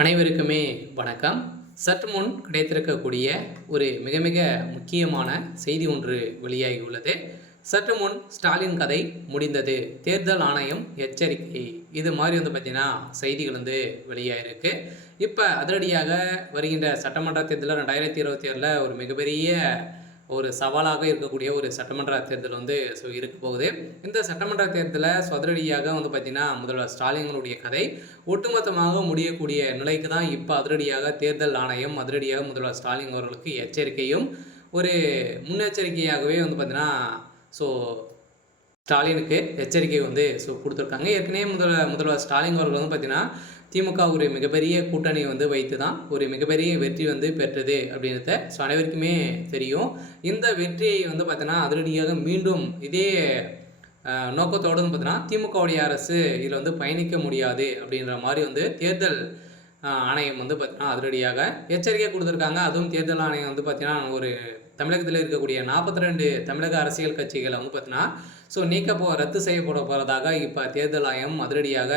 அனைவருக்குமே வணக்கம். சற்று முன் கிடைத்திருக்கக்கூடிய ஒரு மிக மிக முக்கியமான செய்தி ஒன்று வெளியாகி உள்ளது. சற்று முன் ஸ்டாலின் கதை முடிந்தது, தேர்தல் ஆணையம் எச்சரிக்கை, இது மாதிரி பார்த்தீங்கன்னா செய்திகள் வெளியாகிருக்கு. இப்போ அதிரடியாக வருகின்ற சட்டமன்ற தேர்தலில் 2027 ஒரு மிகப்பெரிய ஒரு சவாலாக இருக்கக்கூடிய ஒரு சட்டமன்ற தேர்தல் இருக்க போகுது. இந்த சட்டமன்ற தேர்தலில் அதிரடியாக பார்த்தீங்கன்னா முதல்வர் ஸ்டாலினுடைய கதை ஒட்டுமொத்தமாக முடியக்கூடிய நிலைக்கு தான் இப்போ அதிரடியாக தேர்தல் ஆணையம் அதிரடியாக முதல்வர் ஸ்டாலின் அவர்களுக்கு எச்சரிக்கையும் ஒரு முன்னெச்சரிக்கையாகவே பார்த்தீங்கன்னா ஸ்டாலினுக்கு எச்சரிக்கை கொடுத்துருக்காங்க. ஏற்கனவே முதல்வர் ஸ்டாலின் அவர்கள் பார்த்தீங்கன்னா திமுக ஒரு மிகப்பெரிய கூட்டணி வைத்து தான் ஒரு மிகப்பெரிய வெற்றி பெற்றது அப்படின்றத அனைவருக்குமே தெரியும். இந்த வெற்றியை பார்த்தீங்கன்னா அதிரடியாக மீண்டும் இதே நோக்கத்தோடு பார்த்தீங்கன்னா திமுகவுடைய அரசு இதில் பயணிக்க முடியாது அப்படின்ற மாதிரி தேர்தல் ஆணையம் பார்த்தீங்கன்னா அதிரடியாக எச்சரிக்கை கொடுத்துருக்காங்க. அதுவும் தேர்தல் ஆணையம் பார்த்தீங்கன்னா ஒரு தமிழகத்தில் இருக்கக்கூடிய 42 தமிழக அரசியல் கட்சிகளை பார்த்தீங்கன்னா ரத்து செய்யப்பட போகிறதாக இப்போ தேர்தல் ஆணையம் அதிரடியாக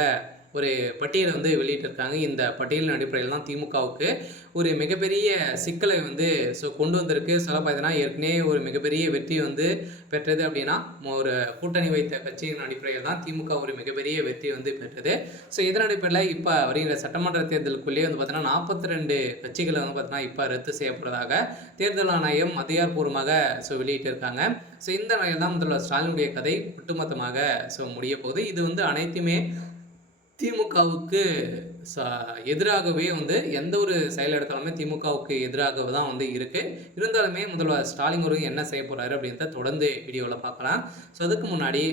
ஒரு பட்டியலை வெளியிட்டிருக்காங்க. இந்த பட்டியலின் அடிப்படையில் தான் திமுகவுக்கு ஒரு மிகப்பெரிய சிக்கலை கொண்டு வந்திருக்கு. சொல்ல பார்த்தீங்கன்னா ஏற்கனவே ஒரு மிகப்பெரிய வெற்றி பெற்றது அப்படின்னா ஒரு கூட்டணி வைத்த கட்சியின் அடிப்படையில் தான் திமுக ஒரு மிகப்பெரிய வெற்றி பெற்றது. இதன் அடிப்படையில் இப்போ வருகிற சட்டமன்ற தேர்தலுக்குள்ளேயே பார்த்தீங்கன்னா 42 கட்சிகளை பார்த்தீங்கன்னா இப்போ ரத்து செய்யப்படுறதாக தேர்தல் ஆணையம் அதிகாரப்பூர்வமாக வெளியிட்டிருக்காங்க. இந்த நிலையில் தான் முதல்வர் ஸ்டாலினுடைய கதை ஒட்டுமொத்தமாக முடிய போகுது. இது அனைத்துமே திமுகவுக்கு எதிராகவே எந்த ஒரு செயல் எடுத்தாலுமே திமுகவுக்கு எதிராக தான் இருக்குது. இருந்தாலுமே முதல்வர் ஸ்டாலின் அவர்கள் என்ன செய்ய போகிறாரு அப்படின்றத தொடர்ந்து வீடியோவில் பார்க்கலாம். அதுக்கு முன்னாடி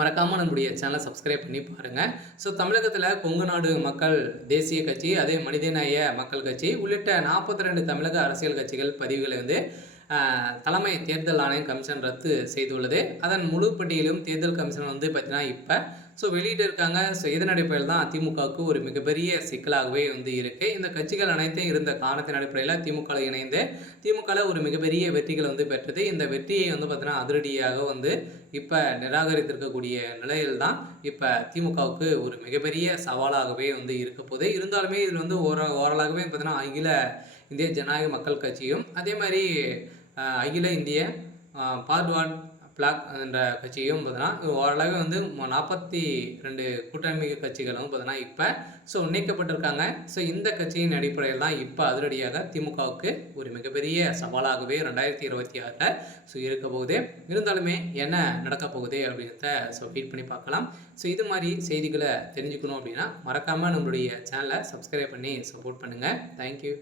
மறக்காமல் நம்முடைய சேனலை சப்ஸ்கிரைப் பண்ணி பாருங்கள். தமிழகத்தில் கொங்கு நாடு மக்கள் தேசிய கட்சி, அதே மனிதநேய மக்கள் கட்சி உள்ளிட்ட 42 தமிழக அரசியல் கட்சிகள் பதிவுகளை தலைமை தேர்தல் ஆணையம் கமிஷன் ரத்து செய்துள்ளது. அதன் முழு பட்டியலும் தேர்தல் கமிஷன் பார்த்தீங்கன்னா இப்போ வெளியிட்டிருக்காங்க. இதன் அடிப்படையில் தான் திமுகவுக்கு ஒரு மிகப்பெரிய சிக்கலாகவே இருக்குது. இந்த கட்சிகள் அனைத்தையும் இருந்த காரணத்தின் அடிப்படையில் திமுக இணைந்து திமுகவில் ஒரு மிகப்பெரிய வெற்றிகள் பெற்றது. இந்த வெற்றியை பார்த்தீங்கன்னா அதிரடியாக இப்போ நிராகரித்திருக்கக்கூடிய நிலையில் தான் இப்போ திமுகவுக்கு ஒரு மிகப்பெரிய சவாலாகவே இருக்க போகுது. இருந்தாலுமே இதில் ஓரளவுமே பார்த்தீங்கன்னா அகில இந்திய ஜனநாயக மக்கள் கட்சியும் அதே மாதிரி அகில இந்திய பார்வார்ட் பிளாக் என்ற கட்சியும் பார்த்தீங்கன்னா ஓரளவு 42 கூட்டணி கட்சிகள் பார்த்தீங்கன்னா இப்போ நீக்கப்பட்டிருக்காங்க. இந்த கட்சியின் அடிப்படையில் தான் இப்போ அதிரடியாக திமுகவுக்கு ஒரு மிகப்பெரிய சவாலாகவே 2026 இருக்க போகுது. இருந்தாலுமே என்ன நடக்க போகுது அப்படின்றத வெயிட் பண்ணி பார்க்கலாம். இது மாதிரி செய்திகளை தெரிஞ்சுக்கணும் அப்படின்னா மறக்காமல் நம்மளுடைய சேனலை சப்ஸ்கிரைப் பண்ணி சப்போர்ட் பண்ணுங்கள். தேங்க்யூ.